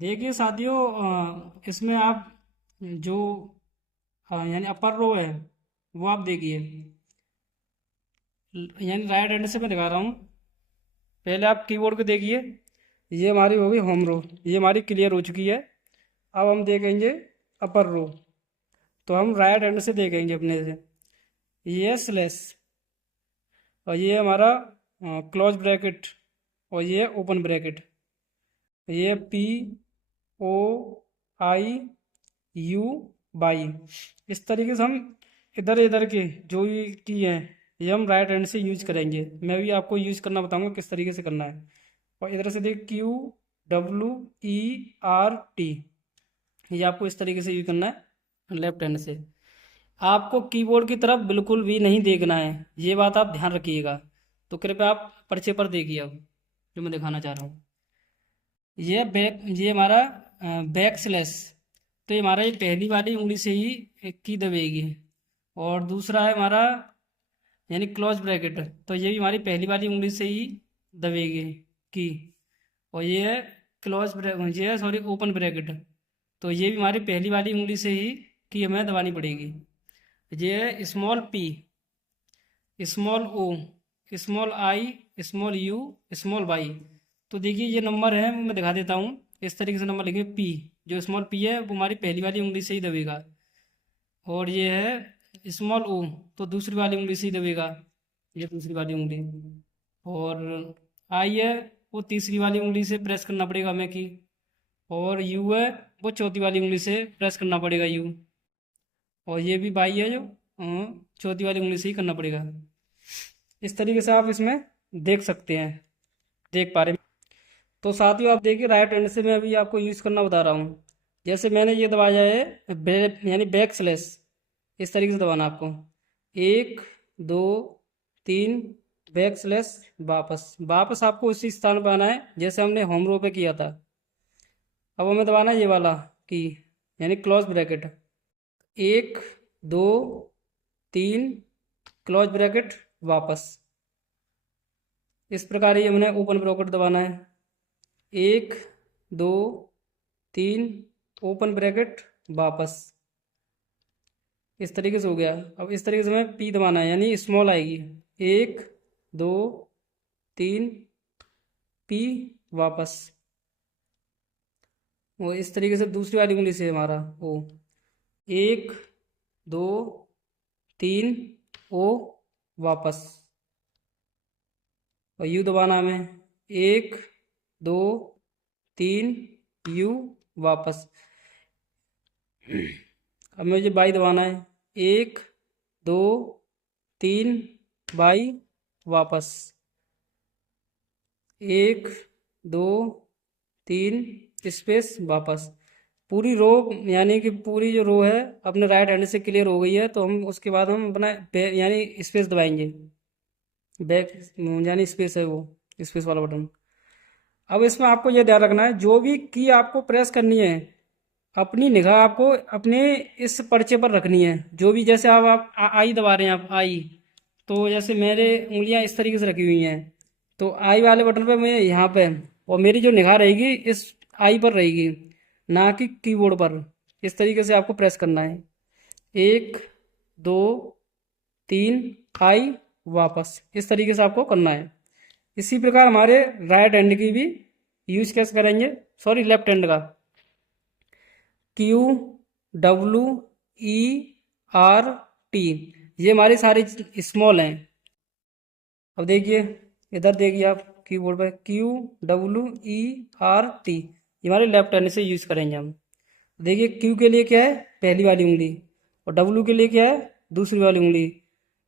देखिए साथियों, इसमें आप जो यानी अपर रो है वो आप देखिए। यानी राइट हैंड से मैं दिखा रहा हूँ। पहले आप कीबोर्ड को देखिए। ये हमारी हो गई होम रो, ये हमारी क्लियर हो चुकी है। अब हम देखेंगे अपर रो। तो हम राइट हैंड से देखेंगे अपने से। ये स्लेस, और ये हमारा क्लोज ब्रैकेट, और ये ओपन ब्रैकेट। ये P O I U Y. इस तरीके से हम इधर इधर के जो भी की हैं ये हम राइट हैंड से यूज करेंगे। मैं भी आपको यूज करना बताऊंगा किस तरीके से करना है। और इधर से देख Q W E R T, ये आपको इस तरीके से यूज करना है लेफ्ट हैंड से। आपको कीबोर्ड की तरफ बिल्कुल भी नहीं देखना है, ये बात आप ध्यान रखिएगा। तो कृपया आप पर्चे पर देखिए अब जो मैं दिखाना चाह रहा हूँ। ये हमारा बैक स्लैश। तो ये हमारा ये पहली वाली उंगली से ही की दबेगी। और दूसरा है हमारा यानी क्लोज ब्रैकेट। तो ये भी हमारी पहली वाली उंगली से ही दबेगी की। और ये है क्लोज ब्रैकेट, ये है सॉरी ओपन ब्रैकेट। तो ये भी हमारी पहली वाली उंगली से ही की हमें दबानी पड़ेगी। ये है small P, small O, small I, small U, small Y. तो देखिए ये नंबर है, मैं दिखा देता हूँ। इस तरीके से नंबर लिखे पी। जो स्मॉल पी है वो हमारी पहली वाली उंगली से ही दबेगा। और ये है स्मॉल ओ, तो दूसरी वाली उंगली से ही दबेगा, ये दूसरी वाली उंगली। और आई है वो तीसरी वाली उंगली से प्रेस करना पड़ेगा हमें की। और यू है वो चौथी वाली उंगली से प्रेस करना पड़ेगा यू। और ये भी बाई है जो चौथी वाली उंगली से ही करना पड़ेगा। इस तरीके से आप इसमें देख सकते हैं, देख पा रहे हैं। तो साथियों आप देखिए राइट हैंड से मैं अभी आपको यूज़ करना बता रहा हूँ। जैसे मैंने ये दबाया है यानी बैक स्लैश, इस तरीके से दबाना आपको। एक दो तीन, बैक स्लैश, वापस वापस आपको उसी स्थान पर आना है जैसे हमने होम रो पे किया था। अब हमें दबाना है ये वाला की, यानी क्लोज ब्रैकेट। एक दो तीन, क्लोज ब्रैकेट, वापस। इस प्रकार ही हमने ओपन ब्रैकेट दबाना है। एक दो तीन, ओपन ब्रैकेट, वापस। इस तरीके से हो गया। अब इस तरीके से हमें पी दबाना है यानी स्मॉल आएगी। एक दो तीन, पी, वापस। वो इस तरीके से दूसरी वाली उंगली से हमारा ओ, एक दो तीन, ओ, वापस। और यू दबाना हमें। एक दो तीन, यू, वापस। अब मुझे बाई दबाना है। एक दो तीन, बाई, वापस। एक दो तीन, स्पेस, वापस। पूरी रो यानी कि पूरी जो रो है अपने राइट हैंड से क्लियर हो गई है। तो हम उसके बाद हम अपना यानी स्पेस दबाएंगे। बैक यानी स्पेस है वो, स्पेस वाला बटन। अब इसमें आपको ये ध्यान रखना है जो भी की आपको प्रेस करनी है अपनी निगाह आपको अपने इस पर्चे पर रखनी है। जो भी जैसे आप आई दबा रहे हैं, आप आई, तो जैसे मेरे उंगलियां इस तरीके से रखी हुई हैं, तो आई वाले बटन पे मैं यहाँ पे, और मेरी जो निगाह रहेगी इस आई पर रहेगी, ना कि कीबोर्ड पर। इस तरीके से आपको प्रेस करना है। एक दो तीन, आई, वापस। इस तरीके से आपको करना है। इसी प्रकार हमारे राइट हैंड की भी यूज कैसे करेंगे, सॉरी लेफ्ट हैंड का। Q W E R T, ये हमारी सारी स्मॉल हैं। अब देखिए इधर देखिए आप कीबोर्ड पर Q W E R T, ये हमारे लेफ्ट हैंड से यूज करेंगे हम। देखिए क्यू के लिए क्या है, पहली वाली उंगली। और डब्ल्यू के लिए क्या है, दूसरी वाली उंगली।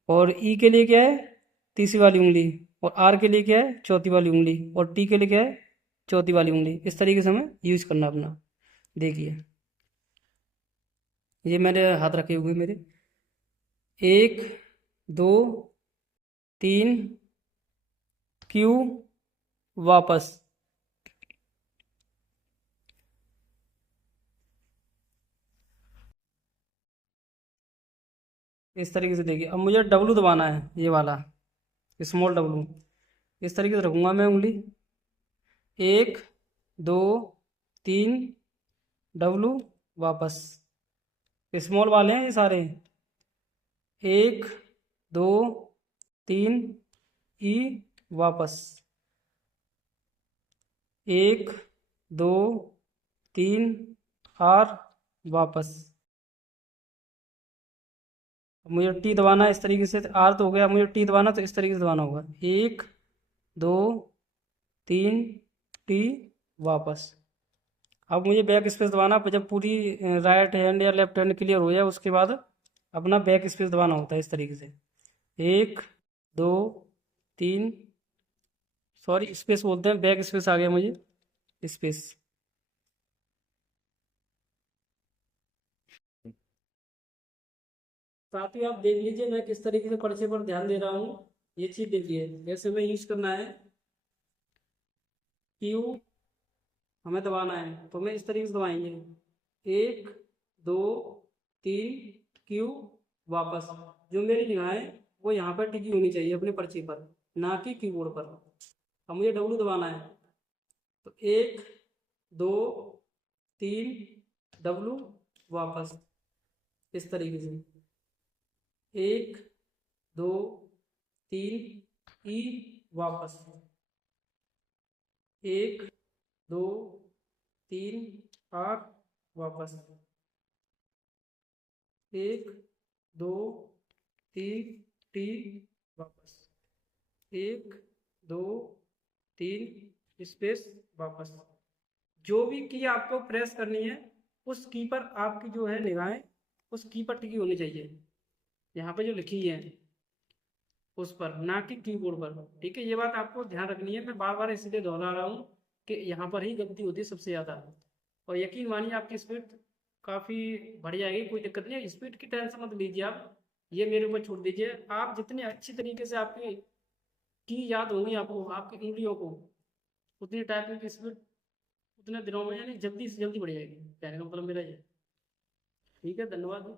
और ई के लिए क्या है, तीसरी वाली उंगली। और आर के लिए क्या है, चौथी वाली उंगली। और टी के लिए क्या है, चौथी वाली उंगली। इस तरीके से हमें यूज करना अपना। देखिए ये मेरे हाथ रखे हुए मेरे। एक दो तीन, क्यू, वापस। इस तरीके से देखिए। अब मुझे डब्लू दबाना है, ये वाला स्मॉल डब्लू। इस तरीके से रखूंगा मैं उंगली। एक दो 3 W वापस। स्मॉल वाले हैं ये सारे। 1 2 3 E वापस। 1 2 3 R वापस। मुझे टी दबाना है इस तरीके से, आर तो हो गया, मुझे टी दबाना तो इस तरीके से दबाना होगा। 1 2 3 टी वापस। अब मुझे बैक स्पेस दबाना, जब पूरी राइट हैंड या लेफ्ट हैंड क्लियर हो जाए उसके बाद अपना बैक स्पेस दबाना होता है इस तरीके से। 1 2 3, सॉरी स्पेस बोलते हैं, बैक स्पेस आ गया मुझे, स्पेस। साथ ही आप देख लीजिए मैं किस तरीके से पर्चे पर ध्यान दे रहा हूँ। ये चीज देखिए जैसे मैं यूज करना है, क्यू हमें दबाना है तो मैं इस तरीके से दबाएंगे। 1 2 3 क्यू वापस। जो मेरी निगाहें वो यहाँ पर टिकी होनी चाहिए अपने पर्चे पर, ना कि कीबोर्ड पर। अब मुझे डब्लू दबाना है तो 1 2 3 डब्लू वापस, इस तरीके से। 1 2 3 ई वापस। 1 2 3 आर वापस। 1 2 3 टी वापस। 1 2 3 स्पेस वापस। जो भी की आपको प्रेस करनी है उस की पर आपकी जो है निगाहें उस की पर टिकी होनी चाहिए, यहाँ पे जो लिखी है उस पर, ना कि कीबोर्ड पर। ठीक है, ये बात आपको ध्यान रखनी है, मैं बार बार इसलिए दोहरा रहा हूँ कि यहाँ पर ही गलती होती है सबसे ज़्यादा। और यकीन मानिए आपकी स्पीड काफ़ी बढ़ जाएगी, कोई दिक्कत नहीं है, स्पीड की टेंशन मत लीजिए आप, ये मेरे ऊपर छोड़ दीजिए। आप जितनी अच्छी तरीके से आपकी की याद होगी आपको, आपकी उंगलियों को, उतनी टाइपिंग की स्पीड उतने दिनों में यानी जल्दी से जल्दी बढ़ जाएगी, कहने का मतलब मेरा ये। ठीक है, धन्यवाद।